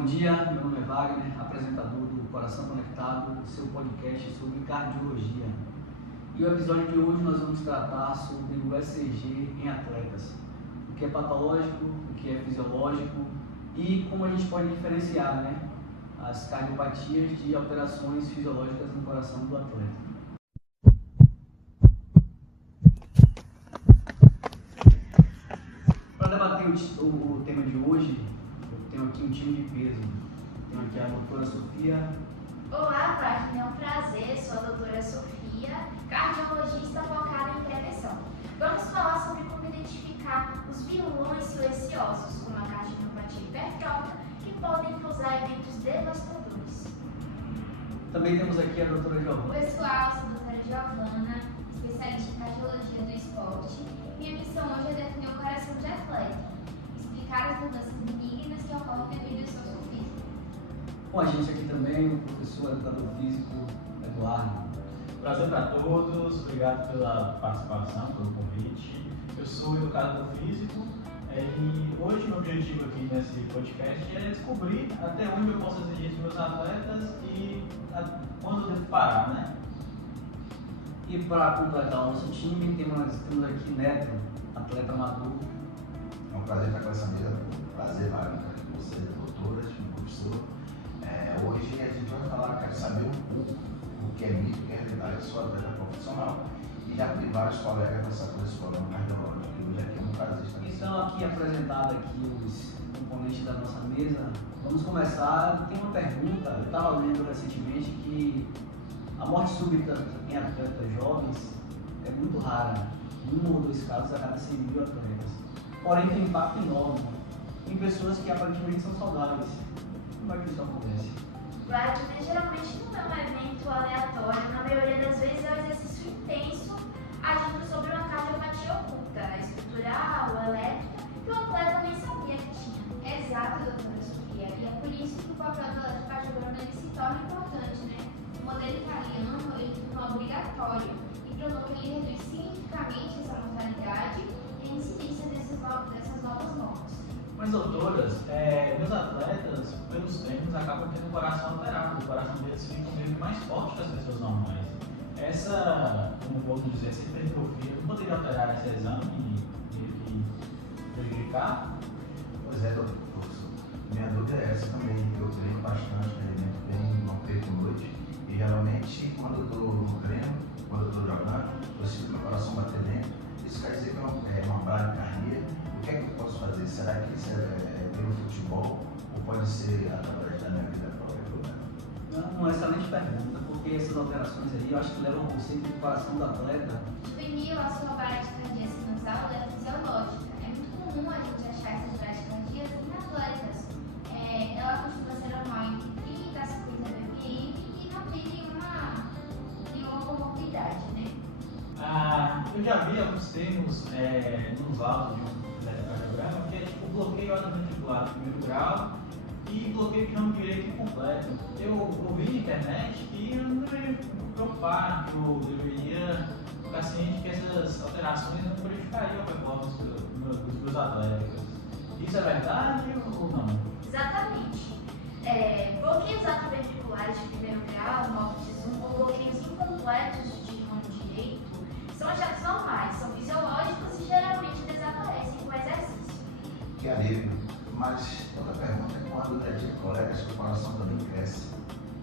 Bom dia, meu nome é Wagner, apresentador do Coração Conectado, seu podcast sobre cardiologia. E o episódio de hoje nós vamos tratar sobre o ECG em atletas, o que é patológico, o que é fisiológico e como a gente pode diferenciar, as cardiopatias de alterações fisiológicas no coração do atleta. Para debater o tema de hoje, eu tenho aqui um time de peso. Tenho aqui a doutora Sofia. Olá, Wagner, é um prazer. Sou a doutora Sofia, cardiologista focada em prevenção. Vamos falar sobre como identificar os vilões silenciosos, como a cardiomiopatia hipertrófica, que podem causar eventos devastadores. Também temos aqui a doutora Giovana. Pessoal, sou a doutora Giovana, especialista em cardiologia do esporte. Minha missão hoje é definir o coração de atleta, explicar as mudanças benignas que ocorrem devido ao esforço físico. Com a gente aqui também o professor educador físico Eduardo. Prazer para todos, obrigado pela participação, pelo convite. Eu sou educador físico e hoje o meu objetivo aqui nesse podcast é descobrir até onde eu posso exigir dos meus atletas e quando eu devo parar, né? E para completar o nosso time, temos aqui Neto, atleta maduro. É um prazer estar com essa mesa, prazer, Wagner, estar aqui com você, doutora, professor. Hoje a gente vai falar, quero saber um pouco o que é mito, o que é realidade. Eu sou atleta profissional e já fui vários colegas nessa coisa de programa cardiológico, e hoje aqui é um prazer estar aqui. Então, aqui apresentado aqui os componentes da nossa mesa, vamos começar. Tem uma pergunta, eu estava lendo recentemente que a morte súbita em atletas jovens é muito rara. Um ou dois casos a cada 100 mil atletas. Porém, tem impacto enorme em pessoas que aparentemente são saudáveis. Como é que isso acontece? Wagner, geralmente não é um evento aleatório, na maioria das vezes é um exercício intenso agindo sobre uma cardiopatia oculta, estrutural, elétrica, que o atleta nem sabia que tinha. Exato, doutora Sofia, e é por isso que o papel do eletrocardiograma se torna importante, né? O modelo italiano ele tornou obrigatório e provou que ele reduz significativamente essa mortalidade e a incidência dessas novas mortes. Mas doutoras, meus atletas, pelos treinos, acabam tendo o coração alterado, o coração deles fica meio que mais forte que as pessoas normais. Essa, como vamos dizer, essa hipertrofia não poderia alterar esse exame e meio que prejudicar? Pois é, doutor. Minha dúvida é essa também. Eu treino bastante, alimento bem, não perco noite. E geralmente, quando eu estou no treino, quando eu estou jogando, eu sinto meu coração bater dentro. Isso quer dizer que é uma bradicardia. O que é que eu posso fazer? Será que isso é pelo futebol ou pode ser através da minha vida própria? Uma excelente pergunta, porque essas alterações aí eu acho que levam ao conceito do coração do atleta. Definir a sua bradicardia sinusal é fisiológica. É muito comum a gente achar essas bradicardias em atletas. Ela costuma ser normal entre 30 a 50 BPM e não tem nenhuma comorbidade, né? Eu já vi alguns termos nos autos de um eletrocardiograma que é tipo bloqueio atrioventricular de primeiro grau e bloqueio de ramo direito incompleto. Eu ouvi na internet que eu não deveria me preocupar, que eu deveria ficar ciente que essas alterações não prejudicariam a performance dos meus atletas. Isso é verdade ou não? Exatamente. Bloqueios atrioventriculares de primeiro grau, mortes 1 ou bloqueios incompletos de ramo direito são achados normais, são fisiológicos e geralmente desaparecem com o exercício. Que alívio. Mas outra pergunta é quando é de colegas que o coração também cresce.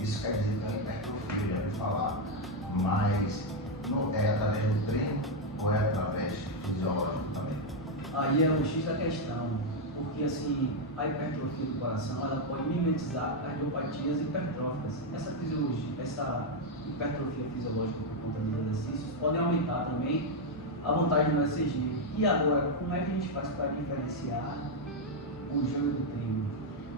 Isso quer dizer que é hipertrofia, já ouvi falar. Mas não é através do treino ou é através fisiológico também? Aí é o X da questão, porque assim, a hipertrofia do coração ela pode mimetizar cardiopatias hipertróficas. Essa hipertrofia fisiológica por conta dos exercícios pode aumentar também a vantagem do ECG. E agora, como é que a gente faz para diferenciar o joio do trigo?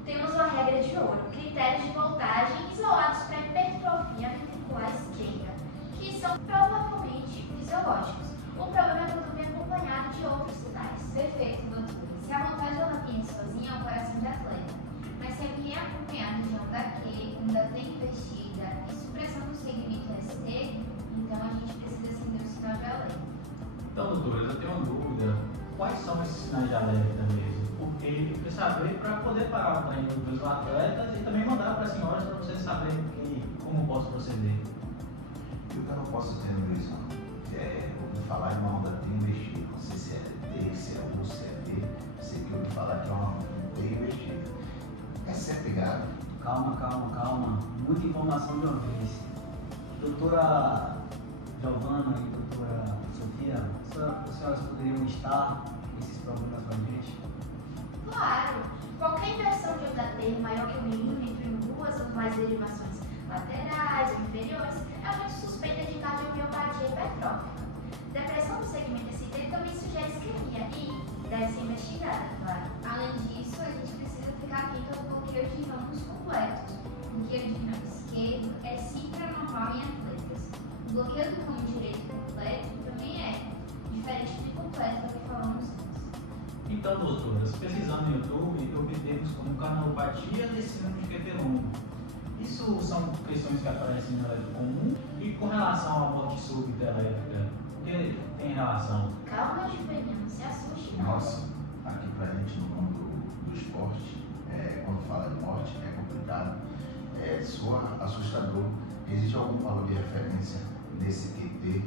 Temos uma regra de ouro, critérios de voltagem isolados para hipertrofia ventricular esquerda, que são provavelmente fisiológicos. O problema é quando vem acompanhado de outros sinais. Perfeito, doutora. Se a vontade ela vem sozinha, é o coração de atleta. Mas se ele vier acompanhado de onda Q, onda T investida e supressão do segmento ST, então a gente precisa acender o sinal de alerta. Então, doutora, eu tenho uma dúvida. Quais são esses sinais de alerta mesmo? porque eu queria saber para poder parar o treino dos atletas e também mandar para as senhoras para vocês saberem como posso proceder. E o que eu não posso ter no isso é ouvir falar de uma onda T investida. Não sei se é T, se é U, se é V. Sei que eu ouvi falar que é uma onda T investida. Essa é pegada. Calma. Muita informação de uma vez. Doutora Giovana e doutora Sofia, as senhoras poderiam listar esses problemas para a gente? Claro! Qualquer inversão de onda T maior que 1 milímetro em duas ou mais derivações laterais ou inferiores é muito suspeita de cardiomiopatia hipertrófica. Depressão do segmento ST também sugere isquemia e deve ser investigada, claro. Além disso, a gente precisa ficar atento ao bloqueio de ramos completos. O bloqueio de ramo esquerdo é sempre anormal em atletas. O bloqueio do ramo direito completo também é diferente do completo que falamos antes. Então, doutoras, pesquisando no YouTube, obtemos como cardiomiopatia desse síndrome de QT longo. Isso são questões que aparecem no elétrico comum e com relação à morte súbita elétrica, o que tem relação? Calma, Juvenil, não se assuste, não. Nossa, aqui pra gente no mundo do esporte, quando fala de morte, é complicado, soa assustador. Existe algum valor de referência nesse QT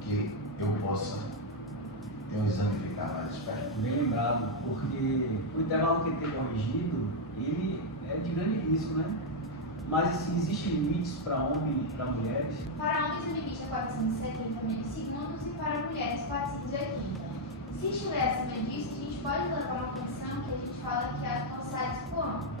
que eu possa ter um exame e ficar mais esperto? Bem lembrado, porque o intervalo QT corrigido, ele é de grande risco, né? Mas assim, existem limites para homens e para mulheres? Para homens o limite é 470 milissegundos e para mulheres 480. Se estiver acima disso, a gente pode levar uma atenção que a gente fala que é alcançar por ano.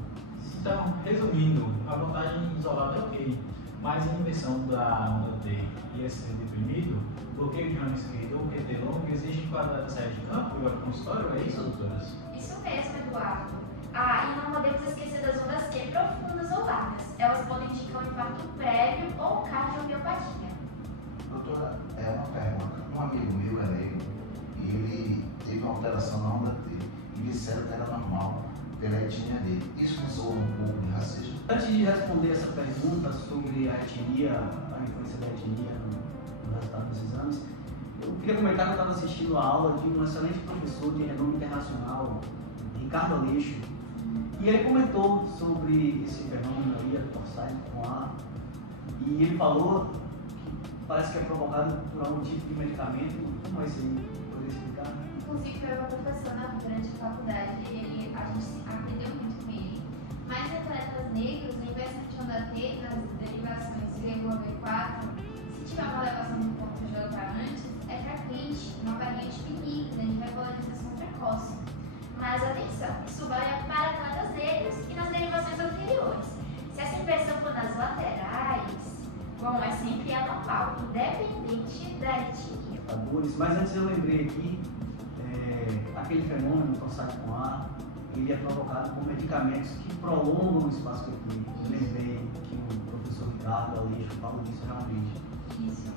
Então, resumindo, a vantagem isolada é ok, mas a inversão da onda T e esse deprimido, bloqueio de ramo esquerdo ou QT longo exige que o atleta saia de campo e vá para o consultório, é isso, doutoras? Isso mesmo, Eduardo. E não podemos esquecer das ondas Q profundas ou largas. Elas podem indicar um infarto prévio ou cardiomiopatia. Doutora, uma pergunta. Um amigo meu é negro e ele teve uma alteração na onda T e disseram que era normal pela etnia dele. Isso não soa um pouco de racismo? Antes de responder essa pergunta sobre a etnia, a influência da etnia no resultado dos exames, eu queria comentar que eu estava assistindo a aula de um excelente professor de renome internacional, Ricardo Aleixo, e ele comentou sobre esse fenômeno aí, a torsade com A, e ele falou que parece que é provocado por algum tipo de medicamento. Como é isso aí? Poderia explicar? Inclusive, foi uma professora na durante a faculdade e a gente aprendeu muito com ele. Mas em atletas negros, a inversão de onda T nas derivações V1 V4, se tiver uma elevação do ponto J antes, é frequente, uma variante benigna de regularização precoce. Mas atenção, isso vale para atletas negros e nas derivações anteriores. Se essa inversão for nas laterais, bom, é sempre anormal, independente da etnia. Mas antes eu lembrei aqui, aquele fenômeno torsade com A, ele é provocado por medicamentos que prolongam o espaço QT. Eu lembrei que o professor Ricardo Aleixo falou disso realmente. Isso.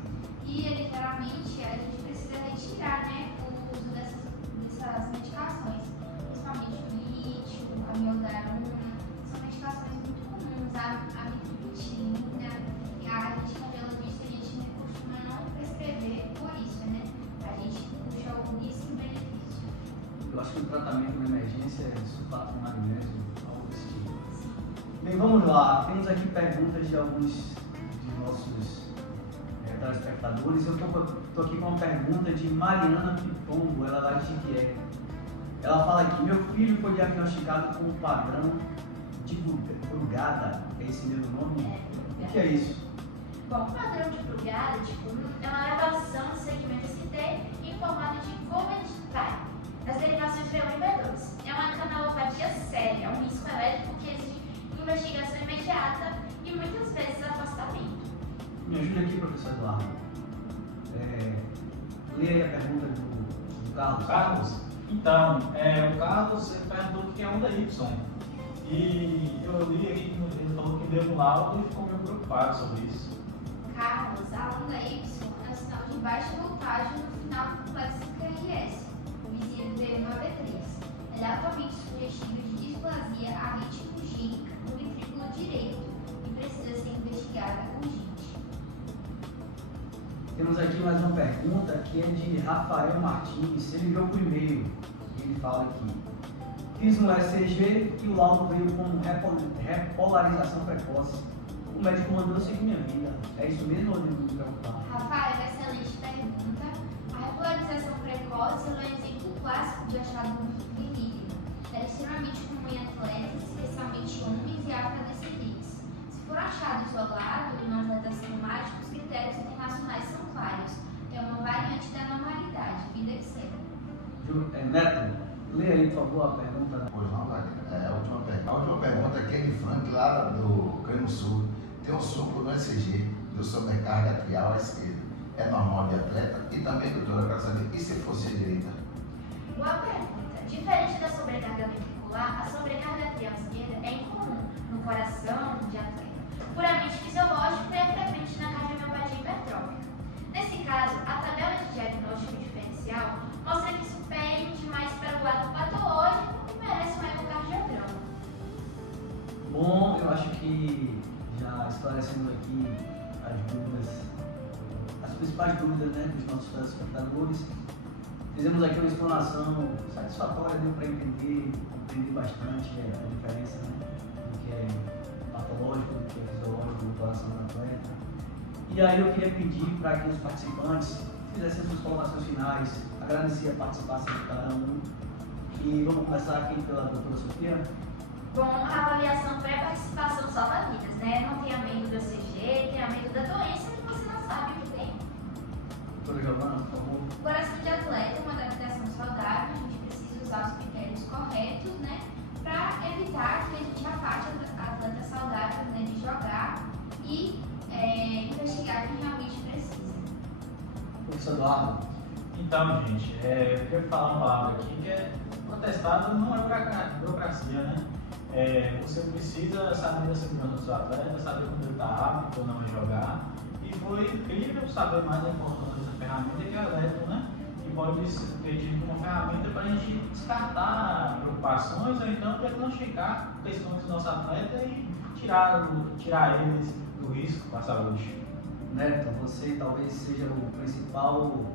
E literalmente a gente precisa retirar, né, o uso dessas medicações, principalmente o lítio, a amiodarona, são medicações muito comuns, a mitriptilina, e a gente cardiologista, a gente costuma não prescrever por isso, né, a gente puxa o risco e o benefício. Eu acho que o tratamento na emergência é sulfato de magnésio, algo desse tipo. Bem, vamos lá. Temos aqui perguntas de alguns de nossos telespectadores. Eu estou aqui com uma pergunta de Mariana Pitombo, ela é lá de Jequié. Ela fala aqui: meu filho foi diagnosticado com um padrão de Brugada. É esse mesmo nome? O que é isso? Bom, o padrão de Brugada, tipo, é uma elevação do segmento ST em formato de Goldstein, das derivações V1 e V2. É uma canalopatia séria, um risco elétrico que exige investigação imediata e muitas vezes afastamento. Me ajude aqui, professor Eduardo. Leia aí a pergunta do Carlos. Carlos? Então, o Carlos perguntou o que é onda Y. E eu li aqui que ele falou que deu no laudo e ficou meio preocupado sobre isso. Carlos, a onda Y é um sinal de baixa voltagem no final do complexo QRS, visível V1 a V3. Ele é atualmente sugestivo de displasia arrítmico-gênica no ventrículo direito e precisa ser investigada urgente. Temos aqui mais uma pergunta que é de Rafael Martins. Ele enviou por e-mail. Ele fala aqui: Fiz um ECG e o laudo veio com repolarização precoce. O médico mandou eu seguir minha vida. É isso mesmo ou eu devo me preocupar? Rafael, excelente pergunta. A repolarização precoce é um exemplo clássico de achado benigno. Ela é extremamente comum em atletas, especialmente homens e afrodescendentes. Se for achado isolado em um atleta sintomático, os critérios internacionais são claros. É uma variante da normalidade, vida que segue. Neto, lê aí, por favor, a pergunta. Pois não, a última pergunta é Kenny Frank, lá do Crânio Sul. Tem um sopro no ECG do sobrecarga atrial à esquerda. É normal de atleta? E também, doutora, eu quero saber, e se fosse a direita? Boa pergunta. Diferente da sobrecarga ventricular, a sobrecarga atrial esquerda é incomum no coração de atleta. Puramente fisiológico e é frequente na cardiomiopatia hipertrófica. Nesse caso, a tabela de diagnóstico diferencial mostra que isso pende mais para o lado patológico e merece um ecocardiograma. Bom, eu acho que já esclarecendo aqui as dúvidas, as principais dúvidas, né, dos nossos telespectadores, fizemos aqui uma explanação satisfatória, deu para entender, compreender bastante a diferença, né, do que é patológico, do que é fisiológico do coração do atleta. E aí eu queria pedir para que os participantes fizessem suas colocações finais, agradecer a participação de cada um. E vamos começar aqui pela doutora Sofia. Bom, a avaliação pré-participação salva vidas, né? Não tenha medo do ECG, tenha medo da doença que você não sabe o que tem. Doutora Giovana, por favor. Coração de atleta é uma adaptação saudável, a gente precisa usar os critérios corretos, né? Para evitar que a gente afaste a atleta saudável, né, de jogar e investigar quem realmente precisa. Professor Eduardo. Então, gente, eu quero falar uma palavra aqui que é protestado não é burocracia, né? Você precisa saber da segurança do seu atleta, saber quando ele está apto ou não a jogar. E foi incrível saber mais da importância dessa ferramenta que é o eletro, né? Que pode ser tido como uma ferramenta para a gente descartar preocupações ou então diagnosticar questões do nosso atleta e tirar eles do risco para a saúde. Neto, você talvez seja o principal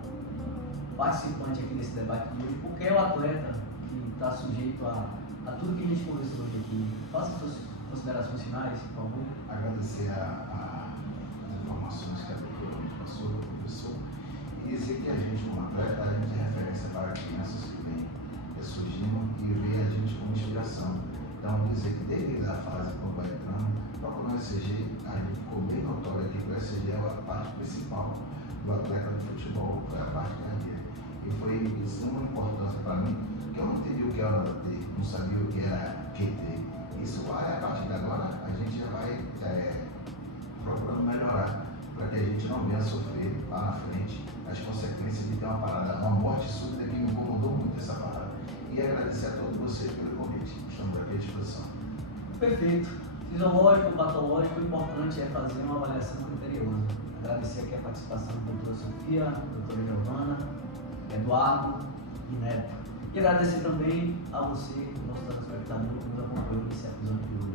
participante aqui desse debate de hoje, porque é o atleta que está sujeito a tudo que a gente conversou hoje aqui. Faça suas considerações finais, por favor. Agradecer as informações que a doutora nos passou, o professor, e dizer que a gente, como atleta, a gente é referência para crianças que vêm surgindo e vê a gente como inspiração. Então, dizer que desde a fase quando vai entrando, próprio no ECG, a gente ficou bem notório aqui que o ECG é a parte principal do atleta de futebol, é a parte cardíaca. E foi de extrema importância para mim, porque eu não entendi o que era T, não sabia o que era QT. Isso vai, a partir de agora, a gente já vai procurando melhorar, para que a gente não venha sofrer lá na frente as consequências de ter uma parada, uma morte súbita que me incomodou muito essa parada. E agradecer a todos vocês pelo convite. Estamos aqui à disposição. Perfeito. Fisiológico, patológico, o importante é fazer uma avaliação criteriosa. Agradecer aqui a participação da doutora Sofia, da doutora Giovana, Eduardo e Neto. E agradecer também a você, nosso telespectador, que nos acompanhou nesse episódio de hoje.